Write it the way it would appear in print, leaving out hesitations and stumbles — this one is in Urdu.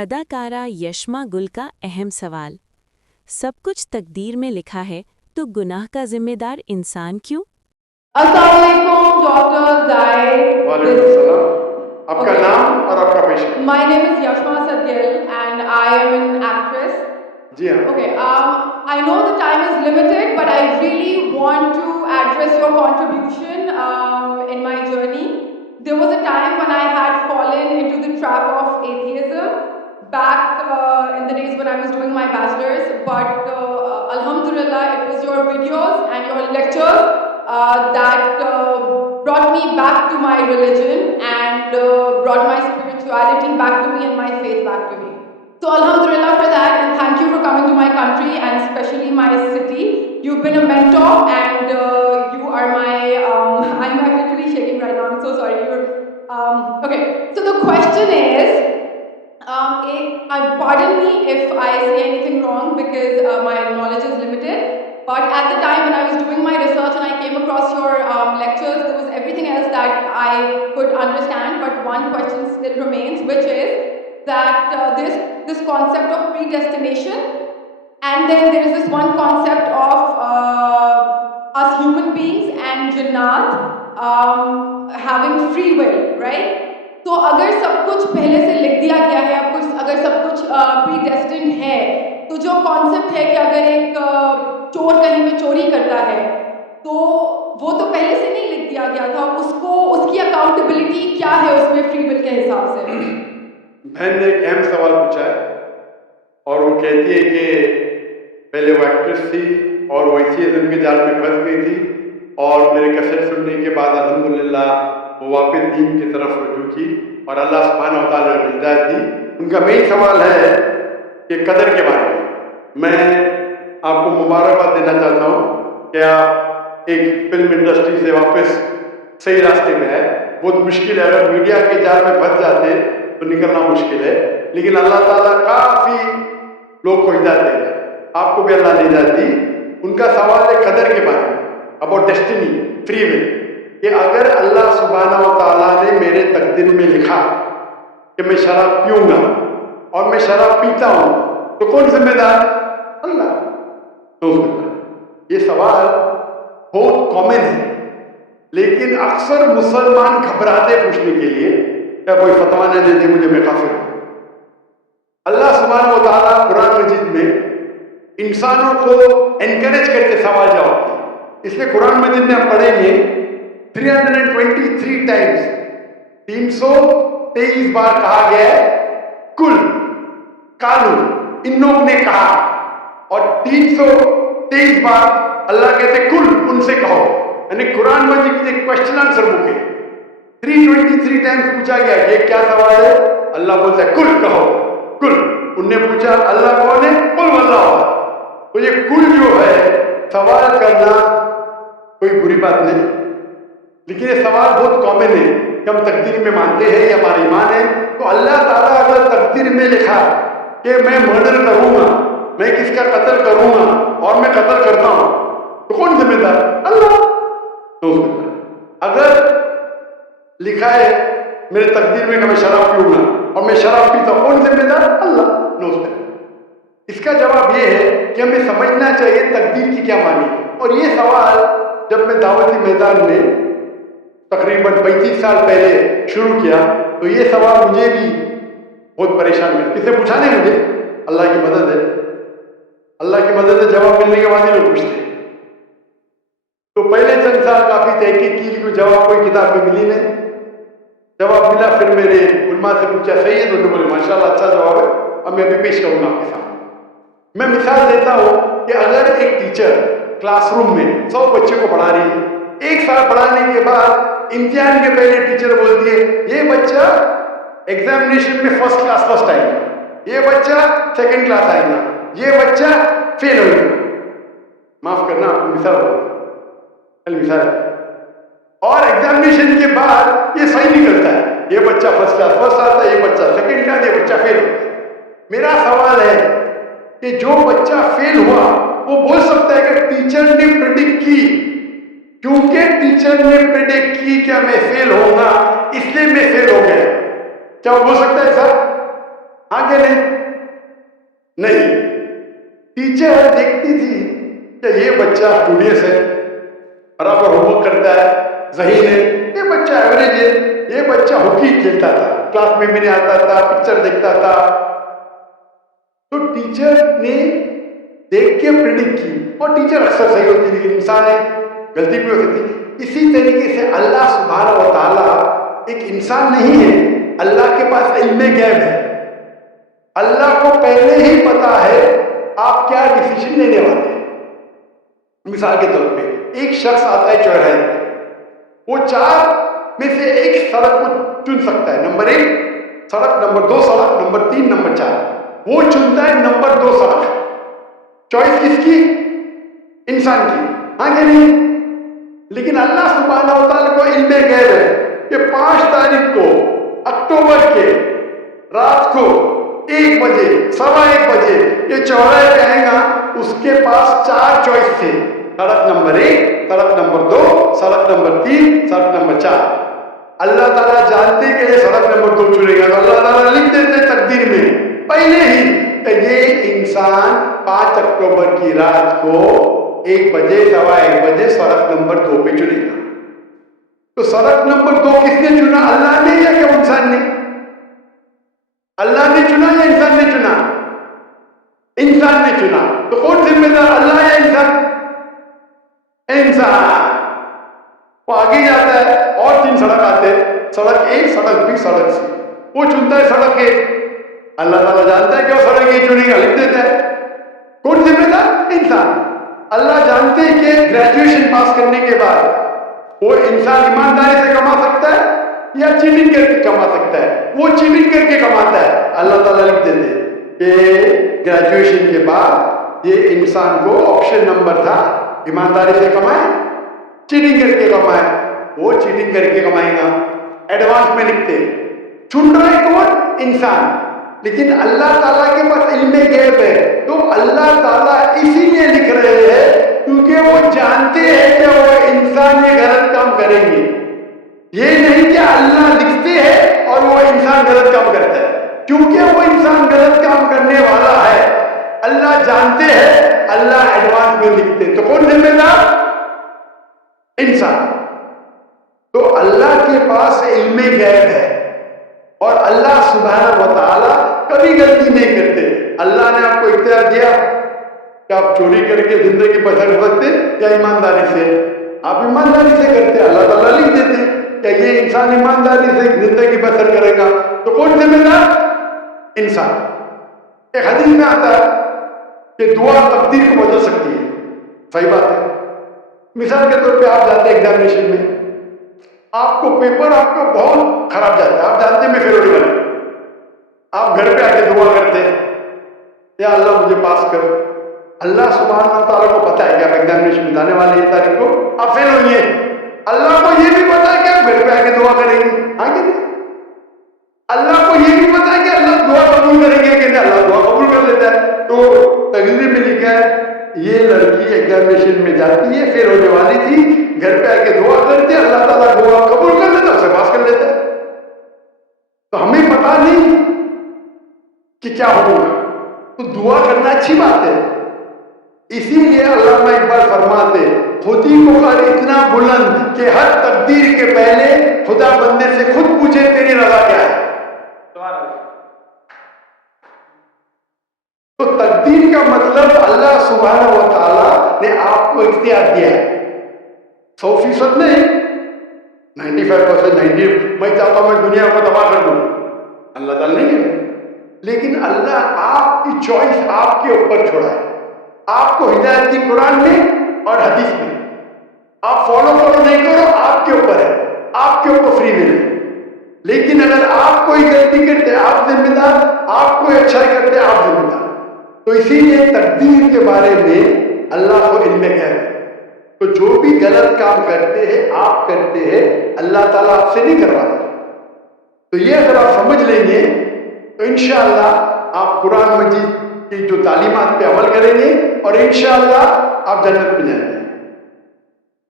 اداکارہ یشما گل کا اہم سوال۔ سب کچھ تقدیر میں لکھا ہے تو گناہ کا ذمہ دار انسان کیوں؟ السلام علیکم ڈاکٹر زائد۔ وعلیکم السلام، آپ کا نام اور آپ کا پیشہ؟ My name is Yashma Sadyal and I am an actress. جی ہاں. Okay, I know the time is limited, but I really want to address your contribution in my journey. There was a time when I had fallen into the trap of atheism back in the days when I was doing my bachelor's, but alhamdulillah, it was your videos and your lectures that brought me back to my religion and brought my spirituality back to me and my faith back to me. So alhamdulillah for that, and thank you for coming to my country and especially my city. You've been a mentor and you are my I'm literally shaking right now, I'm so sorry. Okay, so the question is, pardon me if I say anything wrong because my knowledge is limited, but at the time when I was doing my research and I came across your lectures, there was everything else that I could understand, but one question still remains, which is that this concept of predestination, and then there is this one concept of us human beings and Jannat having free will, right? تو اگر سب کچھ پہلے سے لکھ دیا گیا ہے، اگر سب کچھ پری ہے، تو جو کانسیپٹ ہے کہ اگر ایک چور کہیں پہ چوری کرتا ہے تو وہ تو پہلے سے نہیں لکھ دیا گیا تھا، اس کی اکاؤنٹیبلٹی کیا ہے اس میں فری ول کے حساب سے؟ بہن نے ایک اہم سوال پوچھا ہے اور وہ کہتی ہے کہ پہلے وہ ایکٹریس تھی اور وہ ایتھیزم کے جال میں پھنس گئی تھی، اور میرے کیسٹ سننے کے بعد الحمدللہ وہ واپس دین کی طرف رجوع کی اور اللہ سبحانہ و تعالیٰ نے ہدایت دی. ان کا مین سوال ہے کہ قدر کے بارے میں آپ کو مبارکباد دینا چاہتا ہوں کہ آپ ایک فلم انڈسٹری سے واپس صحیح راستے میں ہے. بہت مشکل ہے، اگر میڈیا کے جال میں پھنس جاتے تو نکلنا مشکل ہے، لیکن اللہ تعالیٰ کافی لوگ کو ہدایت دے گا. آپ کو بھی اللہ نے ہدایت دی. ان کا سوال ہے قدر کے بارے میں، اباؤٹ ڈیسٹینی، فری ول، کہ اگر اللہ سبحانہ و تعالیٰ نے میرے تقدیر میں لکھا کہ میں شراب پیوں گا اور میں شراب پیتا ہوں تو کون ذمہ دار؟ اللہ. تو یہ سوال بہت کامن ہے، لیکن اکثر مسلمان گھبراتے پوچھنے کے لیے کیا کوئی فتویٰ نہ دے دے مجھے، میں کافر ہوں. اللہ سبحانہ و تعالیٰ قرآن مجید میں انسانوں کو انکریج کرتے سوال جواب دیں. اس لیے قرآن مجید میں ہم پڑھیں گے 323 ٹائمز، 323 بار کہا گیا ہے کل، کالو، ان لوگوں نے کہا، اور 323 بار اللہ کہتے کل، ان سے کہو. یعنی قرآن مجید ایک کوشچن آنسر بک ہے. 323 ٹائمز پوچھا گیا یہ کیا سوال ہے، اللہ بولتا ہے کل، کہو کل. ان نے پوچھا اللہ کون ہے، قل واللہ. تو یہ کل جو ہے سوال کرنا کوئی بری بات نہیں، لیکن یہ سوال بہت کامن ہے کہ ہم تقدیر میں مانتے ہیں یا ہمارا ایمان ہے. تو اللہ تعالیٰ اگر تقدیر میں لکھا کہ میں مرڈر کروں گا، میں کس کا قتل کروں گا اور میں قتل کرتا ہوں تو کون ذمہ دار؟ اللہ. تو اگر لکھا ہے میرے تقدیر میں کہ میں شراب پیوں گا اور میں شراب پیتا ہوں، کون ذمہ دار؟ اللہ. اس کا جواب یہ ہے کہ ہمیں سمجھنا چاہیے تقدیر کی کیا معنی. اور یہ سوال جب میں دعوتی میدان میں تقریباً 35 سال پہلے شروع کیا تو یہ سوال مجھے بھی بہت پریشان کیا. کسے پوچھا نہیں مجھے، اللہ کی مدد ہے، اللہ کی مدد ہے. جواب ملنے کے بعد ہی لوگ پوچھتے ہیں. تو پہلے چند سال کافی تحقیق کی لیکن جواب کوئی کتاب میں ملی نہیں. جواب ملا، پھر میں نے علماء سے پوچھا صحیح ہے، تو انہوں نے بولے ماشاء اللہ اچھا جواب ہے، اب میں ابھی پیش کروں گا آپ کے سامنے. میں مثال دیتا ہوں کہ اگر ایک ٹیچر کلاس روم میں 100 بچے کو پڑھا رہی ہے، 1 سال پڑھانے کے بعد امتحان کے پہلے ٹیچر بولتی ہے یہ بچہ ایگزامینیشن میں فرسٹ کلاس آئے گا، یہ بچہ سیکنڈ کلاس آئے گا، یہ بچہ فیل ہو گا. معاف کرنا مثال. اور ایگزامینیشن کے بعد یہ صحیح نہیں کرتا ہے، یہ بچہ فرسٹ کلاس آتا ہے، یہ بچہ سیکنڈ کلاس، یہ بچہ فیل ہوتا ہے. میرا سوال ہے کہ جو بچہ فیل ہوا وہ بول سکتا ہے کہ ٹیچر نے پریڈکٹ کی، کیونکہ ٹیچر نے پریڈکٹ کی کہ میں فیل ہوں گا اس لیے میں فیل ہو گیا. کیا وہ بول سکتا ہے سر؟ ہاں کہ نہیں؟ ٹیچر دیکھتی تھی کہ یہ بچہ اسٹوڈیس ہے، برابر ہوم ورک کرتا ہے، ذہین ہے، یہ بچہ ایوریج ہے، یہ بچہ ہاکی کھیلتا تھا، کلاس میں بھی نہیں آتا تھا، پکچر دیکھتا تھا. تو ٹیچر نے دیکھ کے پریڈکٹ کی، اور ٹیچر اکثر صحیح ہوتی لیکن انسان ہے، غلطی بھی ہو سکتی. اسی طریقے سے اللہ سبحانہ و تعالیٰ ایک انسان نہیں ہے، اللہ کے پاس علم غیب ہے. اللہ کو پہلے ہی پتا ہے آپ کیا ڈیسیشن لینے والے ہیں. مثال کے طور پہ ایک شخص آتا ہے چوراہے پہ، وہ 4 میں سے ایک سڑک کو چن سکتا ہے، نمبر 1 سڑک، نمبر 2 سڑک، نمبر 3، نمبر 4. وہ چنتا ہے نمبر 2 سڑک. چوائس کس کی؟ انسان کی، ہاں کہ نہیں؟ لیکن اللہ سبحانہ و تعالیٰ کو علم غیب ہے کہ 5 تاریخ کو اکتوبر کے رات کو 1 بجے، 1:15 بجے یہ چوراہے پہ آئے گا. اس کے پاس 4 چوائس تھے، سڑک نمبر 1، سڑک نمبر 2، سڑک نمبر 3، سڑک نمبر 4. اللہ تعالیٰ جانتے کہ یہ سڑک نمبر 2 چنے گا، تو اللہ تعالیٰ لکھ دیتے تقدیر میں پہلے ہی کہ یہ انسان 5 اکتوبر کی رات کو 1 بجے، 1:15 بجے سڑک نمبر 2 پہ چنے گا. تو سڑک نمبر 2 کس نے چنا؟ اللہ نے یا کہ انسان نے؟ اللہ نے چنا یا انسان نے چنا؟ انسان نے چنا. تو کون ذمہ دار، اللہ یا انسان؟ انسان. وہ آگے جاتا ہے اور 3 سڑک آتے ہیں، سڑک 1، سڑک 2، سڑک سی. وہ چنتا ہے سڑک 1. اللہ تعالیٰ جانتا ہے کہ وہ سڑک 1 چنے گا، لکھ دیتا ہے. کون ذمہ دار؟ انسان. اللہ جانتے ہیں کہ گریجویشن پاس کرنے کے بعد وہ انسان ایمانداری سے کما سکتا ہے یا چیٹنگ کر کے کما سکتا ہے. وہ چیٹنگ کر کے کماتا ہے، اللہ تعالیٰ لکھ دیتے ہیں کہ گریجویشن کے بعد یہ انسان کو آپشن نمبر تھا، ایمانداری سے کمائے، چیٹنگ کر کے کمائے. وہ چیٹنگ کر کے کمائے گا. ایڈوانس میں لکھتے. چن رہا ہے کون؟ انسان. لیکن اللہ تعالیٰ کے پاس علم غیب ہے، تو اللہ تعالیٰ اسی لیے لکھ رہے ہیں کیونکہ وہ جانتے ہیں کہ وہ انسان یہ غلط کام کریں گے. یہ نہیں کہ اللہ لکھتے ہیں اور وہ انسان غلط کام کرتا ہے. کیونکہ وہ انسان غلط کام کرنے والا ہے، اللہ جانتے ہیں، اللہ ایڈوانس میں لکھتے. تو کون ذمہ دار؟ انسان. تو اللہ کے پاس علم غیب ہے، اور اللہ سبحانہ و تعالیٰ کبھی غلطی نہیں کرتے. اللہ نے آپ کو اختیار دیا کہ آپ چوری کر کے زندگی بسر کر سکتے یا ایمانداری سے. آپ ایمانداری سے کرتے، اللہ تعالیٰ لکھ دیتے کہ یہ انسان ایمانداری سے زندگی بسر کرے گا. تو کون ذمہ دار؟ انسان. ایک حدیث میں آتا ہے کہ دعا تقدیر کو بدل سکتی ہے. صحیح بات ہے. مثال کے طور پہ آپ جاتے ہیں ایگزامینیشن میں، آپ کو پیپر آپ کو بہت خراب جاتا ہے، آپ جانتے ہیں میں فیل ہونے والا. آپ گھر پہ آ کے دعا کرتے ہیں یا اللہ مجھے پاس کر. اللہ سبحانہ تعالیٰ کو پتا ہے کہ آپ ایگزامینیشن میں جانے والے ہیں تاریخ کو آپ فیل ہوئے. اللہ کو یہ بھی پتا ہے کہ آپ گھر پہ آ کے دعا کریں گے، ہاں کہ نہیں؟ اللہ کو یہ بھی پتا ہے کہ اللہ دعا قبول کریں گے کہ نہیں، اللہ دعا قبول کر لیتا ہے. تو تقریر میں لکھا ہے یہ لڑکی ایگزامینیشن میں جاتی ہے، فیل ہونے والی تھی، گھر پہ آ کے دعا کرتے، اللہ تعالیٰ دعا قبول کر لیتا، اسے پاس کر لیتا. تو ہمیں پتا نہیں کہ کیا ہوگا، تو دعا کرنا اچھی بات ہے. اسی لیے علامہ اقبال فرماتے خودی پکار اتنا بلند کہ ہر تقدیر کے پہلے خدا بندے سے خود پوچھے تیری رضا کیا ہے. تو تقدیر کا مطلب اللہ سبحانہ و تعالیٰ نے آپ کو اختیار دیا ہے. 100% نہیں، 95%، 90. میں چاہتا ہوں میں دنیا کو تباہ کر دوں، اللہ تعالیٰ نہیں ہے. لیکن اللہ آپ کی چوائس آپ کے اوپر چھوڑا ہے. آپ کو ہدایت دی قرآن میں اور حدیث میں، آپ فالو نہیں کرو، آپ کے اوپر ہے، آپ کے اوپر فری میں. لیکن اگر آپ کوئی غلطی کرتے آپ ذمہ دار، آپ کوئی اچھائی کرتے آپ ذمہ دار. تو اسی لیے تقدیر کے بارے میں اللہ کو علم غیب ہے. تو جو بھی غلط کام کرتے ہیں آپ کرتے ہیں، اللہ تعالیٰ آپ سے نہیں کرواتا. تو یہ اگر آپ سمجھ لیں گے تو انشاءاللہ آپ قرآن مجید کی جو تعلیمات پہ عمل کریں گے اور انشاءاللہ آپ جنت میں جائیں گے.